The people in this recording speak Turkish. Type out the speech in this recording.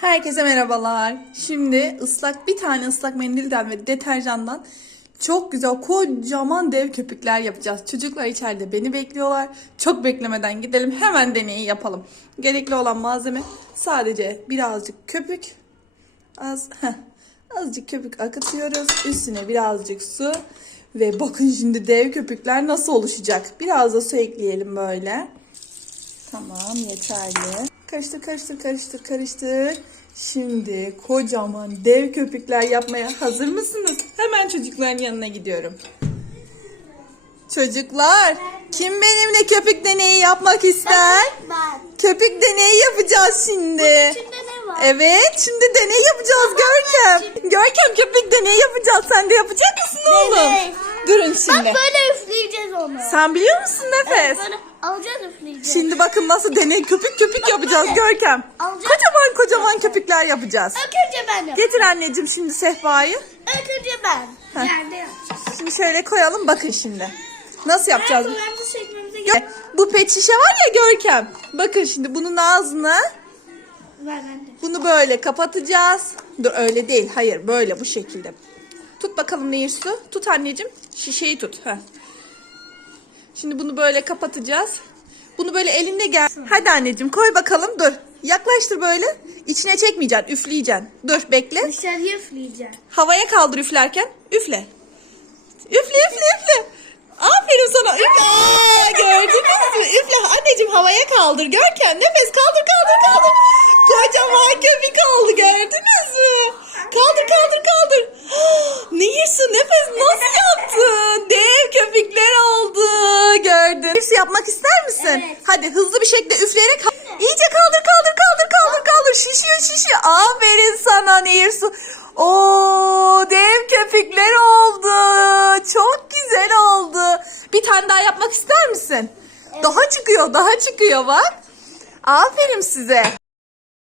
Herkese merhabalar. Şimdi ıslak bir tane ıslak mendilden ve deterjandan çok güzel kocaman dev köpükler yapacağız. Çocuklar içeride beni bekliyorlar. Çok beklemeden gidelim hemen deneyi yapalım. Gerekli olan malzeme sadece birazcık köpük. Az heh, azıcık köpük akıtıyoruz. Üstüne birazcık su ve bakın şimdi dev köpükler nasıl oluşacak. Biraz da su ekleyelim böyle. Tamam yeterli. Karıştır karıştır karıştır karıştır. Şimdi kocaman dev köpükler yapmaya hazır mısınız? Hemen çocukların yanına gidiyorum. Çocuklar kim benimle köpük deneyi yapmak ister? Ben. Köpük deneyi yapacağız şimdi. Evet şimdi deney yapacağız Görkem. Görkem köpük deneyi yapacağız. Sen de yapacak mısın oğlum? Deney. Durun Bak şimdi. böyle üfleyeceğiz onu. Sen biliyor musun Nefes? Böyle alacağız üfleyeceğiz. Şimdi bakın nasıl deney köpük köpük yapacağız Görkem. Alacağım. Kocaman kocaman köpükler yapacağız. İlk önce ben. Getir anneciğim şimdi sehpayı. İlk önce ben. Heh. Yerde yapacağız. Şimdi şöyle koyalım bakın şimdi. Nasıl yapacağız? Gerek Bu pet şişe var ya Görkem. Bakın şimdi bunun ağzını Ver ben de. bunu böyle kapatacağız. Dur öyle değil. Hayır böyle bu şekilde. Tut bakalım Nehir su. Tut anneciğim. Şişeyi tut. Heh. Şimdi bunu böyle kapatacağız. Bunu böyle elinde gel. Hadi anneciğim koy bakalım. Dur. Yaklaştır böyle. İçine çekmeyeceksin. Üfleyeceksin. Dur bekle. Dışarıya üfleyeceğim. Havaya kaldır üflerken. Üfle. Üfle üfle üfle. Aferin sana. Üfle. Aa, gördünüz mü? Üfle. Anneciğim havaya kaldır. Görken nefes kaldır kaldır kaldır. Kocaman köpük oldu gördünüz mü? Kaldır kaldır kaldır. Nehirsu nefes nasıl yaptın? Dev köpükler oldu. Gördün. Nehirsu yapmak ister misin? Evet. Hadi hızlı bir şekilde üfleyerek iyice kaldır kaldır kaldır kaldır kaldır. Şişiyor şişiyor. Aferin sana Nehirsu. Oo dev köpükler oldu. Çok güzel oldu. Bir tane daha yapmak ister misin? Daha çıkıyor, daha çıkıyor bak. Aferin size.